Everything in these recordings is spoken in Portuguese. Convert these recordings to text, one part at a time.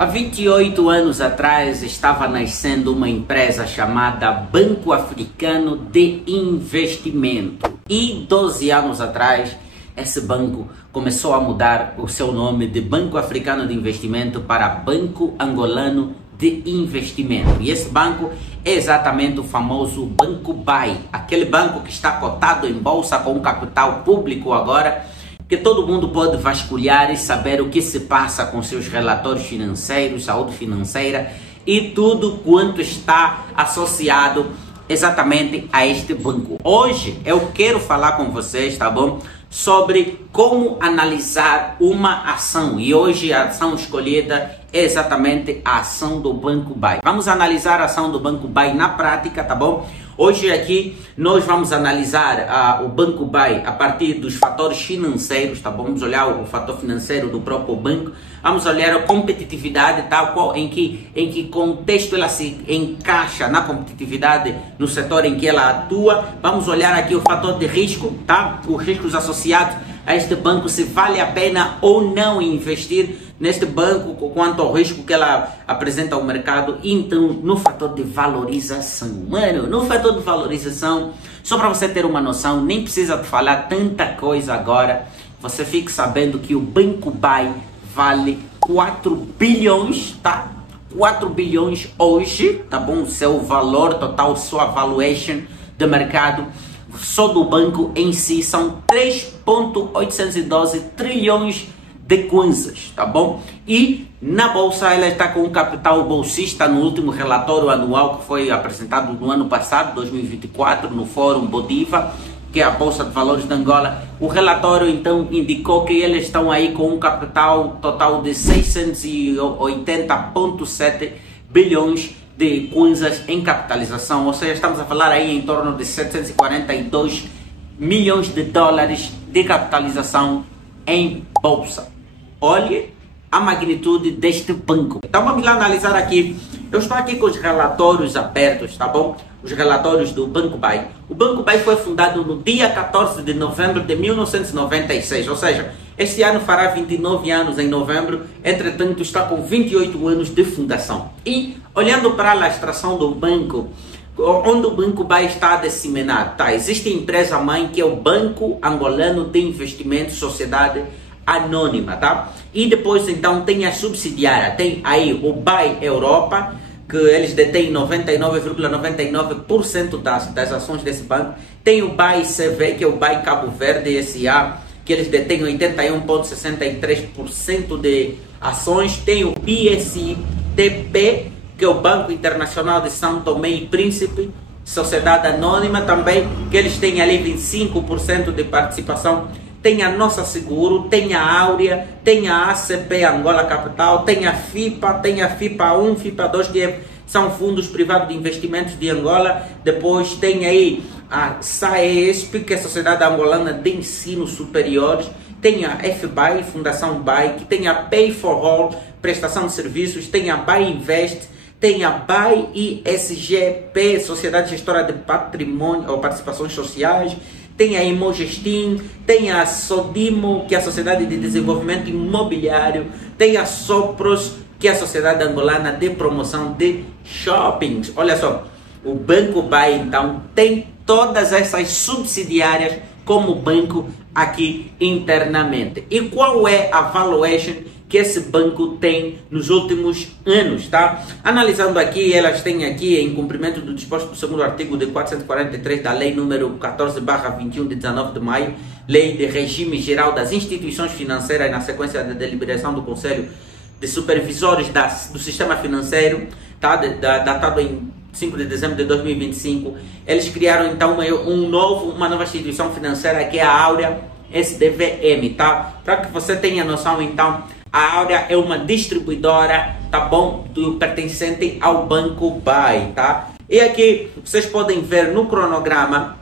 Há 28 anos atrás estava nascendo uma empresa chamada Banco Africano de Investimento. E 12 anos atrás, esse banco começou a mudar o seu nome de Banco Africano de Investimento para Banco Angolano de Investimento. E esse banco é exatamente o famoso Banco BAI, aquele banco que está cotado em bolsa com capital público agora, que todo mundo pode vasculhar e saber o que se passa com seus relatórios financeiros, saúde financeira e tudo quanto está associado exatamente a este banco. Hoje eu quero falar com vocês, tá bom? Sobre como analisar uma ação, e hoje a ação escolhida é exatamente a ação do Banco BAI. Vamos analisar a ação do Banco BAI na prática, tá bom? Hoje aqui nós vamos analisar o Banco BAI a partir dos fatores financeiros, tá bom? Vamos olhar o fator financeiro do próprio banco, vamos olhar a competitividade, tá? Em que contexto ela se encaixa na competitividade no setor em que ela atua. Vamos olhar aqui o fator de risco, tá? Os riscos associados a este banco, se vale a pena ou não investir neste banco, quanto ao risco que ela apresenta ao mercado. Então, no fator de valorização, mano, no fator de valorização, só para você ter uma noção, nem precisa falar tanta coisa agora, você fique sabendo que o Banco BAI vale 4 bilhões, tá? 4 bilhões hoje, tá bom? Seu valor total, sua valuation de mercado, só do banco em si, são 3,812 trilhões de kwanzas, tá bom? E na bolsa ela está com um capital bolsista no último relatório anual que foi apresentado no ano passado, 2024, no Fórum Bodiva, que é a Bolsa de Valores de Angola. O relatório então indicou que eles estão aí com um capital total de 680,7 bilhões de kwanzas em capitalização, ou seja, estamos a falar aí em torno de 742 milhões de dólares de capitalização em bolsa. Olhe a magnitude deste banco. Então vamos lá analisar aqui. Eu estou aqui com os relatórios abertos, tá bom? Os relatórios do Banco BAI. O Banco BAI foi fundado no dia 14 de novembro de 1996, ou seja, este ano fará 29 anos em novembro, entretanto está com 28 anos de fundação. E olhando para a ilustração do banco, onde o Banco BAI está disseminado, tá? Existe a empresa mãe que é o Banco Angolano de Investimento, Sociedade Anônima, tá? E depois então tem a subsidiária, tem aí o BAI Europa, que eles detêm 99,99% das ações desse banco. Tem o BAI CV, que é o BAI Cabo Verde S.A., que eles detêm 81,63% de ações. Tem o BSTP, que é o Banco Internacional de São Tomé e Príncipe, Sociedade Anônima também, que eles têm ali 25% de participação. Tem a Nossa Seguro, tem a Áurea, tem a ACP Angola Capital, tem a FIPA 1, FIPA 2, que são fundos privados de investimentos de Angola. Depois tem aí a SAESP, que é a Sociedade Angolana de Ensino Superiores. Tem a FBAI, Fundação BAI, que tem a Pay for All, prestação de serviços. Tem a BAI Invest, tem a BAI ISGP, Sociedade Gestora de Patrimônio ou Participações Sociais. Tem a Imogestim, tem a Sodimo, que é a Sociedade de Desenvolvimento Imobiliário, tem a Sopros, que é a Sociedade Angolana de Promoção de Shoppings. Olha só, o Banco BAI então tem todas essas subsidiárias como banco aqui internamente. E qual é a valuation que esse banco tem nos últimos anos, tá? Analisando aqui, elas têm aqui, em cumprimento do disposto do segundo artigo de 443 da Lei número 14/21 de 19 de maio, Lei de Regime Geral das Instituições Financeiras, na sequência da deliberação do Conselho de Supervisores do Sistema Financeiro, tá? Datado em 5 de dezembro de 2025, eles criaram então uma nova instituição financeira, que é a Áurea SDVM, tá? Para que você tenha noção, então, a Áurea é uma distribuidora, tá bom, pertencente ao Banco BAI, tá? E aqui vocês podem ver no cronograma,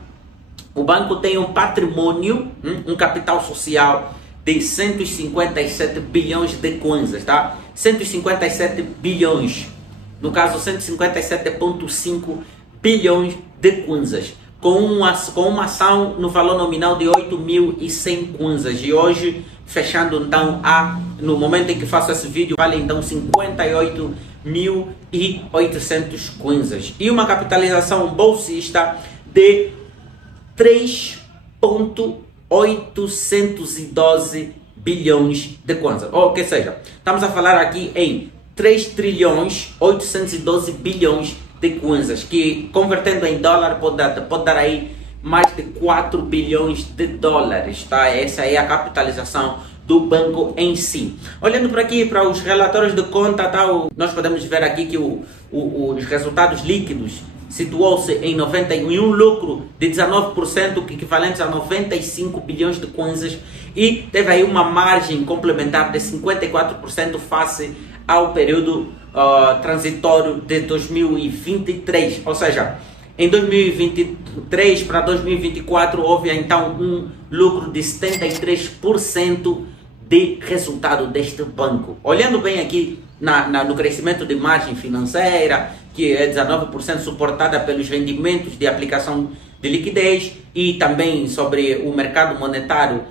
o banco tem um patrimônio, um capital social de 157 bilhões de kwanzas, tá? 157 bilhões, no caso 157,5 bilhões de kwanzas. com uma ação no valor nominal de 8.100 kwanzas. E hoje, fechando então, no momento em que faço esse vídeo, vale então 58.800 kwanzas. E uma capitalização bolsista de 3.812 bilhões de kwanzas. Ou seja, estamos a falar aqui em 3.812 bilhões de kwanzas, que convertendo em dólar pode dar aí mais de 4 bilhões de dólares, tá? Essa é a capitalização do banco em si. Olhando para aqui, para os relatórios de conta, tá? Nós podemos ver aqui que os resultados líquidos situou-se em 91, lucro de 19%, equivalente a 95 bilhões de kwanzas, e teve aí uma margem complementar de 54% face ao período transitório de 2023, ou seja, em 2023 para 2024 houve então um lucro de 73% de resultado deste banco. Olhando bem aqui no crescimento de margem financeira, que é 19%, suportada pelos rendimentos de aplicação de liquidez e também sobre o mercado monetário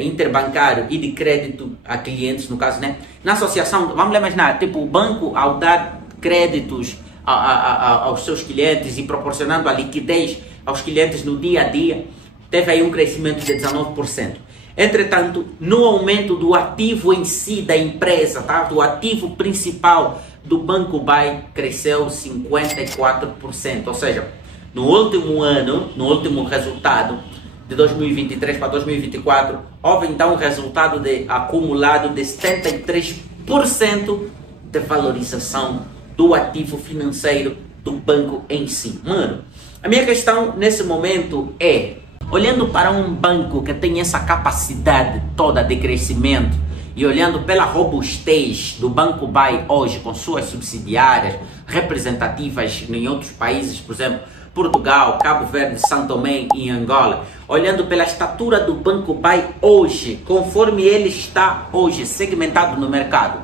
interbancário e de crédito a clientes, no caso, né? Na associação, vamos imaginar, tipo, o banco ao dar créditos aos seus clientes e proporcionando a liquidez aos clientes no dia a dia, teve aí um crescimento de 19%. Entretanto, no aumento do ativo em si da empresa, tá? Do ativo principal do Banco BAI, cresceu 54%. Ou seja, no último ano, no último resultado de 2023 para 2024, houve então um resultado acumulado de 73% de valorização do ativo financeiro do banco em si. Mano, a minha questão nesse momento é, olhando para um banco que tem essa capacidade toda de crescimento e olhando pela robustez do Banco BAI hoje com suas subsidiárias representativas em outros países, por exemplo, Portugal, Cabo Verde, São Tomé e Angola, olhando pela estatura do Banco BAI hoje, conforme ele está hoje segmentado no mercado,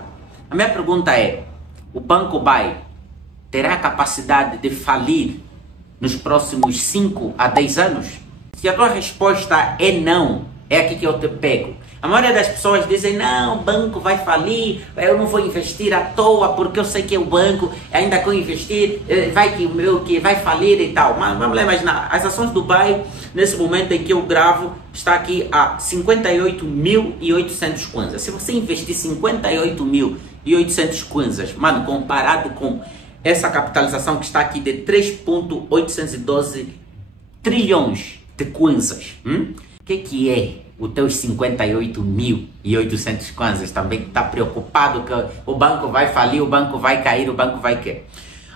a minha pergunta é, o Banco BAI terá a capacidade de falir nos próximos 5 a 10 anos? Se a tua resposta é não, é aqui que eu te pego. A maioria das pessoas dizem, não, o banco vai falir, eu não vou investir à toa, porque eu sei que o banco, ainda que eu investir, que vai falir e tal. Mas vamos lá imaginar, as ações do BAI, nesse momento em que eu gravo, está aqui a 58.800 kwanzas. Se você investir 58.800 kwanzas, mano, comparado com essa capitalização que está aqui de 3.812 trilhões de kwanzas, o que é os teus 58.800 kwanzas? Também está preocupado que o banco vai falir, o banco vai cair, o banco vai querer.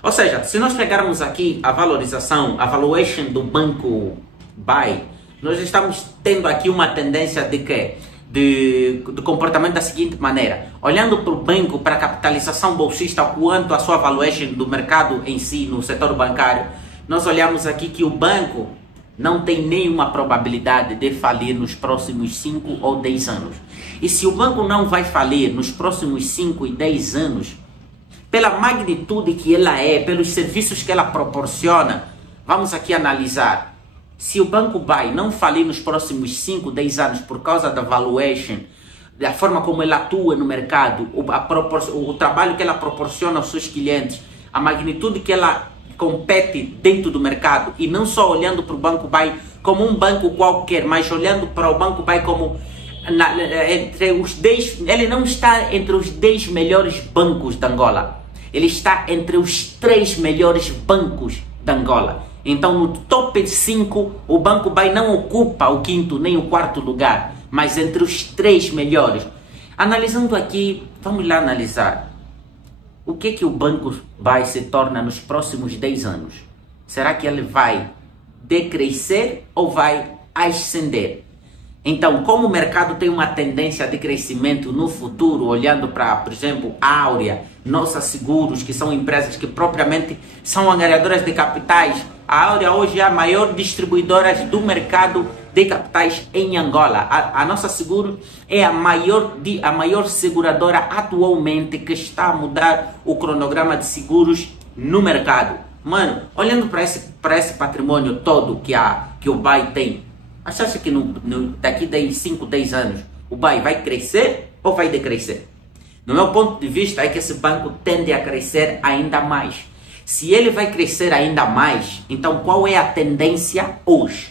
Ou seja, se nós pegarmos aqui a valorização, a valuation do Banco BAI, nós estamos tendo aqui uma tendência de quê? De comportamento da seguinte maneira, olhando para o banco, para a capitalização bolsista, quanto a sua valuation do mercado em si, no setor bancário, nós olhamos aqui que o banco não tem nenhuma probabilidade de falir nos próximos 5 ou 10 anos. E se o banco não vai falir nos próximos 5 e 10 anos, pela magnitude que ela é, pelos serviços que ela proporciona, vamos aqui analisar. Se o Banco BAI não falir nos próximos 5, 10 anos por causa da valuation, da forma como ela atua no mercado, o trabalho que ela proporciona aos seus clientes, a magnitude que ela compete dentro do mercado, e não só olhando para o Banco BAI como um banco qualquer, mas olhando para o Banco BAI como entre os 10, ele não está entre os 10 melhores bancos de Angola, ele está entre os 3 melhores bancos de Angola. Então no top 5 o Banco BAI não ocupa o 5º nem o 4º lugar, mas entre os 3 melhores. Analisando aqui, vamos lá analisar o que o Banco BAI se torna nos próximos 10 anos. Será que ele vai decrescer ou vai ascender? Então, como o mercado tem uma tendência de crescimento no futuro, olhando para, por exemplo, Áurea, Nossa Seguros, que são empresas que propriamente são angariadoras de capitais, a Áurea hoje é a maior distribuidora do mercado de capitais em Angola. A Nossa Seguros é a maior seguradora atualmente que está a mudar o cronograma de seguros no mercado. Mano, olhando para esse patrimônio todo que o BAE tem, acha que daqui a 5, 10 anos o BAE vai crescer ou vai decrescer? No meu ponto de vista é que esse banco tende a crescer ainda mais. Se ele vai crescer ainda mais, então qual é a tendência hoje?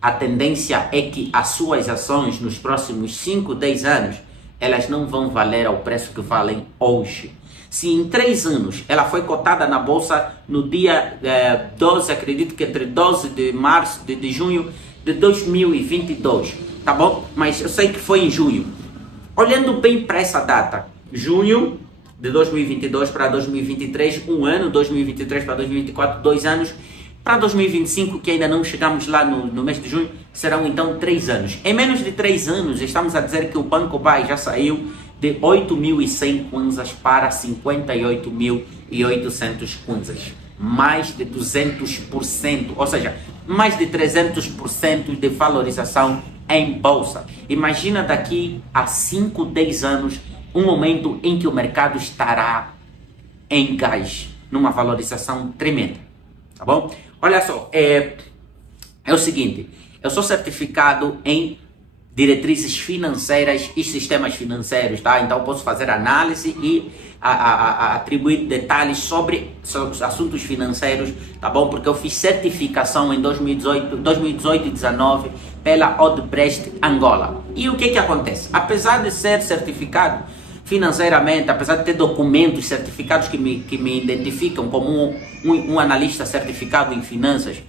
A tendência é que as suas ações nos próximos 5, 10 anos, elas não vão valer ao preço que valem hoje. Se em 3 anos ela foi cotada na bolsa no dia 12, acredito que entre 12 de junho de 2022, tá bom? Mas eu sei que foi em junho. Olhando bem para essa data, junho de 2022 para 2023, um ano, 2023 para 2024, 2 anos, para 2025, que ainda não chegamos lá no mês de junho, serão então 3 anos. Em menos de 3 anos, estamos a dizer que o Banco BAE já saiu de 8.100 kwanzas para 58.800 kwanzas. Mais de 200%, ou seja, mais de 300% de valorização em bolsa. Imagina daqui a 5, 10 anos, um momento em que o mercado estará em gás, numa valorização tremenda, tá bom? Olha só, é o seguinte, eu sou certificado em diretrizes financeiras e sistemas financeiros, tá? Então posso fazer análise e atribuir detalhes sobre assuntos financeiros, tá bom? Porque eu fiz certificação em 2018 e 2019 pela Odebrecht Angola. E o que acontece? Apesar de ser certificado financeiramente, apesar de ter documentos certificados que me identificam como um analista certificado em finanças,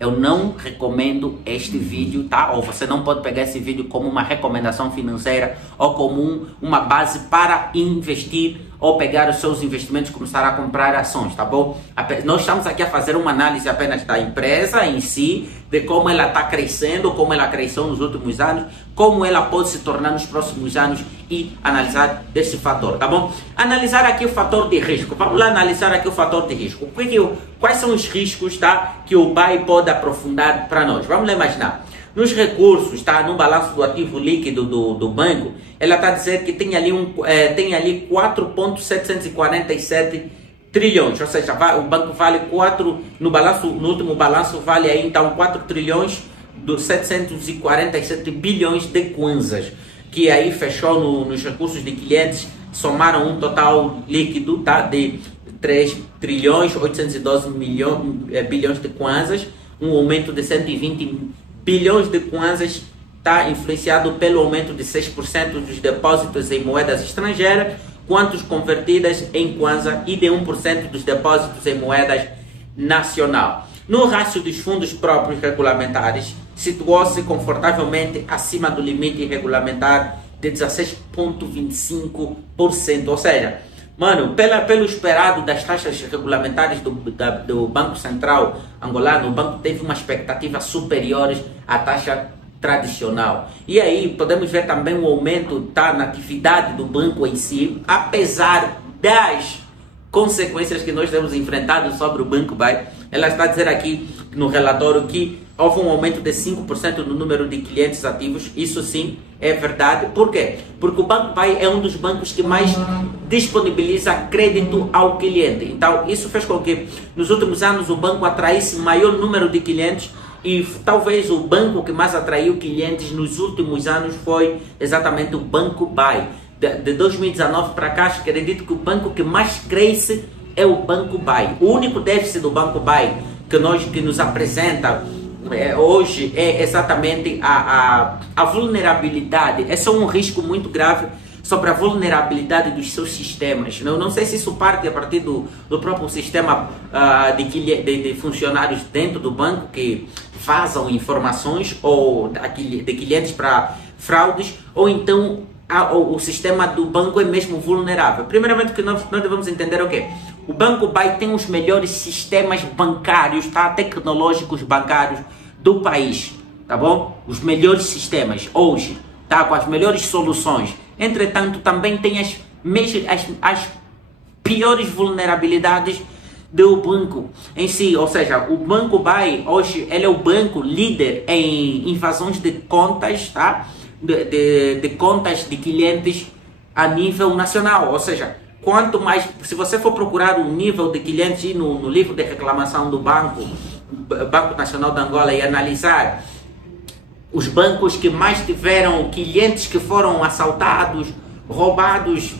eu não recomendo este vídeo, tá? Ou você não pode pegar esse vídeo como uma recomendação financeira ou como uma base para investir ou pegar os seus investimentos e começar a comprar ações, tá bom? Nós estamos aqui a fazer uma análise apenas da empresa em si, de como ela está crescendo, como ela cresceu nos últimos anos, como ela pode se tornar nos próximos anos e analisar desse fator, tá bom? Analisar aqui o fator de risco. Vamos lá analisar aqui o fator de risco. Quais são os riscos, tá, que o BAE pode aprofundar para nós? Vamos lá imaginar. Nos recursos, tá, no balanço do ativo líquido do banco, ela está dizendo que tem ali 4,747 trilhões, ou seja, o banco vale 4, no último balanço vale aí então 4 trilhões dos 747 bilhões de kwanzas, que aí fechou nos recursos de clientes, somaram um total líquido, tá, de 3 trilhões 812 bilhões de kwanzas, um aumento de 120 bilhões de kwanzas, está influenciado pelo aumento de 6% dos depósitos em moedas estrangeiras, quantos convertidas em kwanza, e de 1% dos depósitos em moedas nacional. No rácio dos fundos próprios regulamentares, situou-se confortavelmente acima do limite regulamentar de 16,25%, ou seja, mano, pelo esperado das taxas regulamentares do Banco Central angolano, o banco teve uma expectativa superior à taxa tradicional. E aí podemos ver também um aumento, tá, na atividade do banco em si, apesar das consequências que nós temos enfrentado sobre o Banco BAE. Ela está a dizer aqui no relatório que houve um aumento de 5% no número de clientes ativos. Isso sim é verdade. Por quê? Porque o Banco BAE é um dos bancos que mais disponibiliza crédito ao cliente. Então isso fez com que nos últimos anos o banco atraísse maior número de clientes, e talvez o banco que mais atraiu clientes nos últimos anos foi exatamente o Banco BAE. De 2019 para cá, acredito que o banco que mais cresce é o Banco BAE. O único déficit do Banco BAE que nos apresenta hoje é exatamente a vulnerabilidade. É só um risco muito grave sobre a vulnerabilidade dos seus sistemas. Não sei se isso parte a partir do próprio sistema de funcionários dentro do banco que vazam informações ou de clientes para fraudes, ou então o sistema do banco é mesmo vulnerável. Primeiramente, o que nós devemos entender é o quê? O Banco BAE tem os melhores sistemas bancários, tá? Tecnológicos bancários do país, tá bom? Os melhores sistemas hoje, tá? Com as melhores soluções. Entretanto, também tem as piores vulnerabilidades do banco em si, ou seja, o Banco BAE hoje ele é o banco líder em invasões de contas, tá? De contas de clientes a nível nacional, ou seja, quanto mais, se você for procurar o nível de clientes no livro de reclamação do Banco Nacional de Angola e analisar os bancos que mais tiveram clientes que foram assaltados, roubados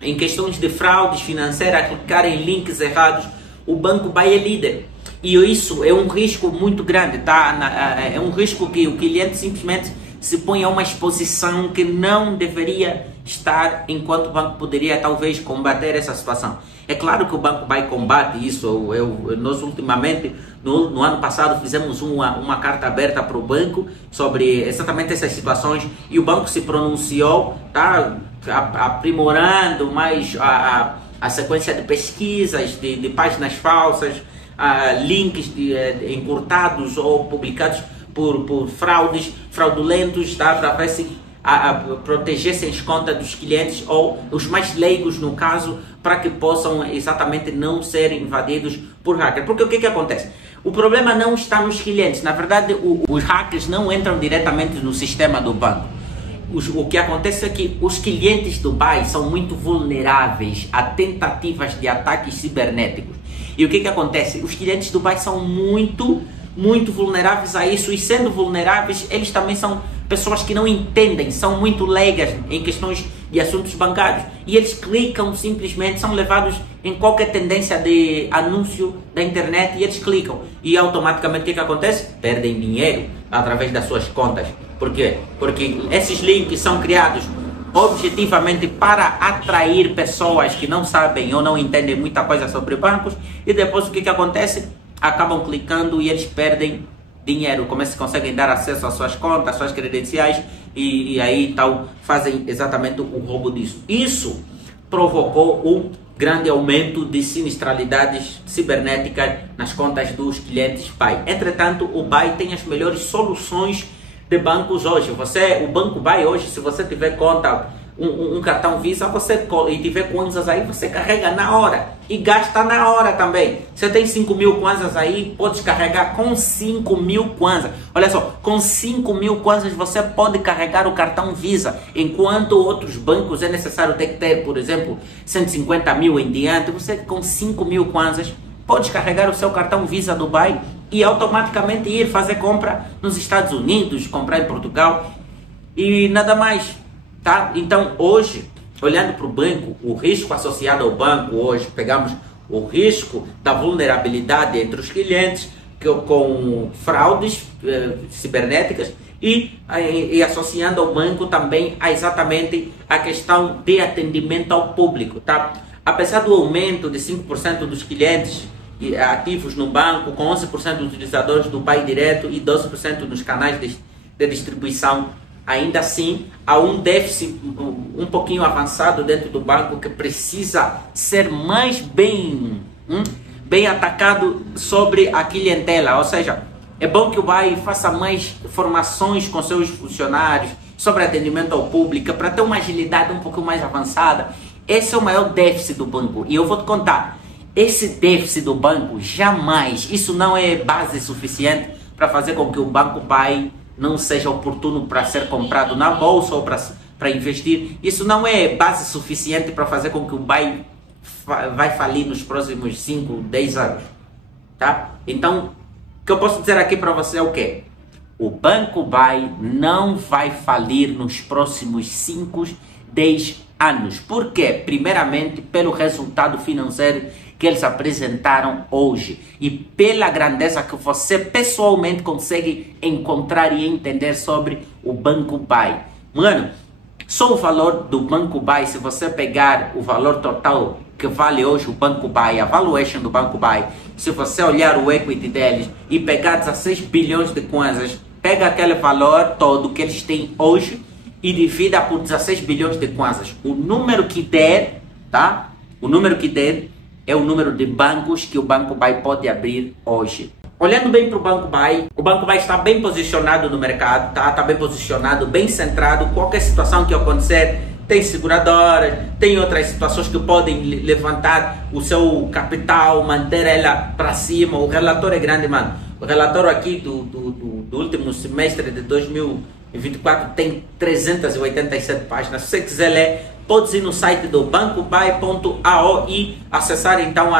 em questões de fraudes financeiras, clicar em links errados, o Banco BAI é líder. E isso é um risco muito grande, tá? É um risco que o cliente simplesmente se põe a uma exposição que não deveria estar, enquanto o banco poderia talvez combater essa situação. É claro que o Banco BAI combate isso. Nós ultimamente, no ano passado, fizemos uma carta aberta para o banco sobre exatamente essas situações e o banco se pronunciou, tá? Aprimorando mais a sequência de pesquisas, de páginas falsas, links encurtados ou publicados por fraudulentos, tá? Para ver se protegessem as contas dos clientes ou os mais leigos no caso, para que possam exatamente não serem invadidos por hackers. Porque o que acontece? O problema não está nos clientes. Na verdade, os hackers não entram diretamente no sistema do banco. O que acontece é que os clientes do BAI são muito vulneráveis a tentativas de ataques cibernéticos. E o que acontece? Os clientes do BAI são muito vulneráveis a isso, e sendo vulneráveis, eles também são pessoas que não entendem, são muito leigas em questões de assuntos bancários, e eles clicam simplesmente, são levados em qualquer tendência de anúncio da internet e eles clicam, e automaticamente o que acontece? Perdem dinheiro através das suas contas. Por quê? Porque esses links são criados objetivamente para atrair pessoas que não sabem ou não entendem muita coisa sobre bancos, e depois o que acontece? Acabam clicando e eles perdem dinheiro, como eles conseguem dar acesso às suas contas, às suas credenciais, e aí tal, fazem exatamente o roubo disso. Isso provocou um grande aumento de sinistralidades cibernéticas nas contas dos clientes BAI. Entretanto, o BAI tem as melhores soluções de bancos hoje. O Banco BAI hoje, se você tiver conta, um cartão Visa, e tiver kwanzas aí, você carrega na hora e gasta na hora também. Você tem 5.000 kwanzas aí, pode carregar com 5.000 kwanzas. Olha só, com 5.000 kwanzas você pode carregar o cartão Visa, enquanto outros bancos é necessário ter, por exemplo, 150.000 em diante. Você com 5.000 kwanzas pode carregar o seu cartão Visa do BAI e automaticamente ir fazer compra nos Estados Unidos, comprar em Portugal e nada mais. Tá? Então hoje, olhando para o banco, o risco associado ao banco hoje, pegamos o risco da vulnerabilidade entre os clientes com fraudes cibernéticas e associando ao banco também exatamente a questão de atendimento ao público. Tá? Apesar do aumento de 5% dos clientes ativos no banco, com 11% dos utilizadores do BAI direto e 12% nos canais de distribuição, ainda assim há um déficit um pouquinho avançado dentro do banco que precisa ser mais bem atacado sobre a clientela. Ou seja, é bom que o BAI faça mais formações com seus funcionários sobre atendimento ao público para ter uma agilidade um pouco mais avançada. Esse é o maior déficit do banco, e eu vou te contar, esse déficit do banco jamais, isso não é base suficiente para fazer com que o Banco BAI não seja oportuno para ser comprado na bolsa ou para investir. Isso não é base suficiente para fazer com que o BAI vai falir nos próximos 5, 10 anos. Tá? Então, o que eu posso dizer aqui para você é o quê? O Banco BAI não vai falir nos próximos 5, 10 anos. Por quê? Primeiramente, pelo resultado financeiro que eles apresentaram hoje e pela grandeza que você pessoalmente consegue encontrar e entender sobre o Banco BAI. Mano, só o valor do Banco BAI, se você pegar o valor total que vale hoje o Banco BAI, a valuation do Banco BAI, se você olhar o equity deles e pegar 16 bilhões de kwanzas, pega aquele valor todo que eles têm hoje e divida por 16 bilhões de kwanzas. O número que der, tá? O número que der é o número de bancos que o Banco BAI pode abrir hoje. Olhando bem para o Banco BAI está bem posicionado no mercado, tá? Está bem posicionado, bem centrado. Qualquer situação que acontecer, tem seguradoras, tem outras situações que podem levantar o seu capital, manter ela para cima. O relatório é grande, mano. O relatório aqui do último semestre de 2024 tem 387 páginas. Se você quiser ler, podes ir no site do bancobuy.ao e acessar então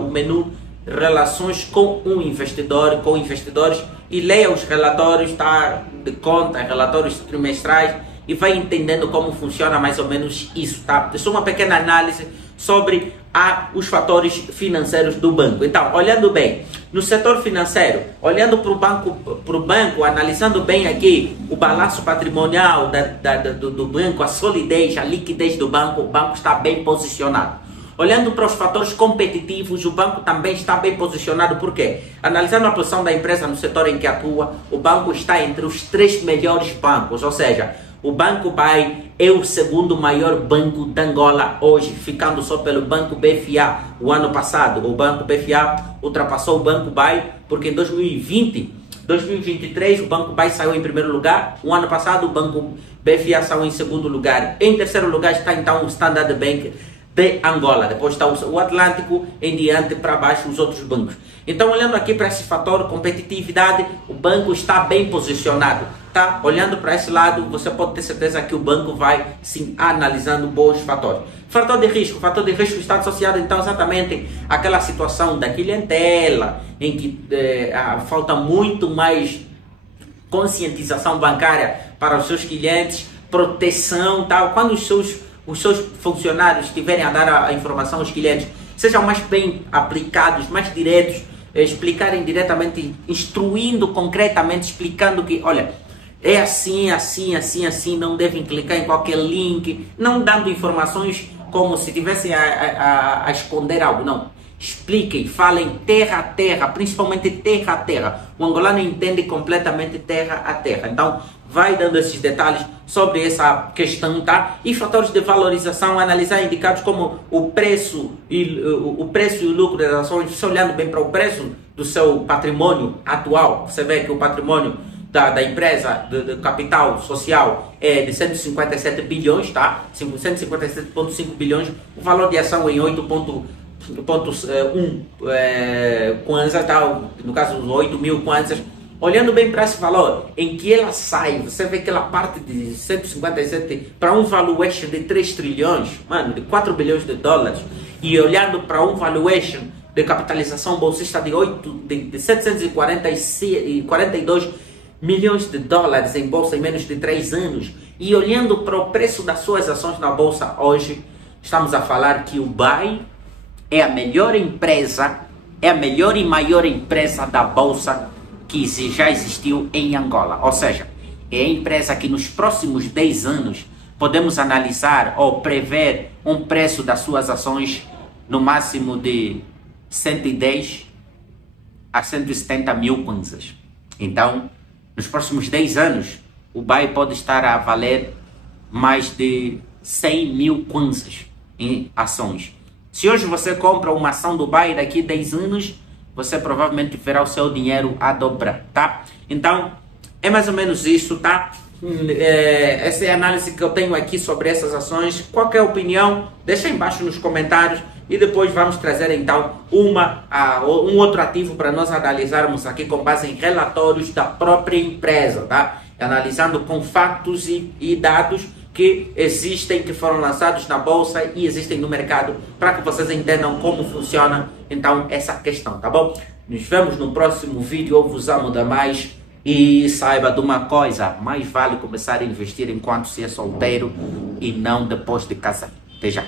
o menu Relações com o investidor, com investidores, e leia os relatórios, tá, de conta, relatórios trimestrais, e vai entendendo como funciona mais ou menos isso, tá? Isso é uma pequena análise sobre os fatores financeiros do banco. Então, olhando bem, no setor financeiro, olhando para o banco, analisando bem aqui o balanço patrimonial do banco, a solidez, a liquidez do banco, o banco está bem posicionado. Olhando para os fatores competitivos, o banco também está bem posicionado. Por quê? Analisando a posição da empresa no setor em que atua, o banco está entre os 3 melhores bancos, ou seja, o Banco Buy é o segundo maior banco de Angola hoje, ficando só pelo Banco BFA. O ano passado, o Banco BFA ultrapassou o Banco Buy, porque em 2023 o Banco Buy saiu em primeiro lugar. O ano passado o Banco BFA saiu em segundo lugar. Em terceiro lugar está então o Standard Bank de Angola. Depois está o Atlântico, em diante para baixo os outros bancos. Então, olhando aqui para esse fator competitividade, o banco está bem posicionado. Tá? Olhando para esse lado, você pode ter certeza que o banco vai sim analisando bons fatores. Fator de risco está associado então exatamente àquela situação da clientela, em que falta muito mais conscientização bancária para os seus clientes, proteção, tal. Quando os seus funcionários estiverem a dar a informação aos clientes, sejam mais bem aplicados, mais diretos, explicarem diretamente, instruindo concretamente, explicando que, olha, é assim, assim, assim, assim, não devem clicar em qualquer link, não dando informações como se tivessem a esconder algo, não. Expliquem, falem terra a terra, principalmente terra a terra. O angolano entende completamente terra a terra. Então, vai dando esses detalhes sobre essa questão, tá? E fatores de valorização, analisar indicados como o preço e o lucro das ações. Você olhando bem para o preço do seu patrimônio atual, você vê que o patrimônio da empresa, do capital social, é de 157 bilhões, tá? 157,5 bilhões, o valor de ação em 8,1 kwanzas, tá? No caso, 8 mil kwanzas. Olhando bem para esse valor, em que ela sai, você vê que ela parte de 157 para um valuation de 3 trilhões, mano, de 4 bilhões de dólares, e olhando para um valuation de capitalização bolsista de 742 milhões de dólares em bolsa em menos de 3 anos, e olhando para o preço das suas ações na bolsa hoje, estamos a falar que o Buy é a melhor empresa, é a melhor e maior empresa da bolsa que já existiu em Angola. Ou seja, é a empresa que nos próximos 10 anos podemos analisar ou prever um preço das suas ações no máximo de 110 a 170 mil kwanzas. Então, nos próximos 10 anos, o Buy pode estar a valer mais de 100 mil kwanzas em ações. Se hoje você compra uma ação do Buy, daqui a 10 anos, você provavelmente verá o seu dinheiro a dobrar, tá? Então, é mais ou menos isso, tá? Essa é a análise que eu tenho aqui sobre essas ações. Qualquer opinião, deixa aí embaixo nos comentários. E depois vamos trazer então um outro ativo para nós analisarmos aqui com base em relatórios da própria empresa, tá? Analisando com fatos e dados que existem, que foram lançados na bolsa e existem no mercado, para que vocês entendam como funciona então essa questão, tá bom? Nos vemos no próximo vídeo. Eu vos amo demais. E saiba de uma coisa, mais vale começar a investir enquanto se é solteiro e não depois de casar. Até já.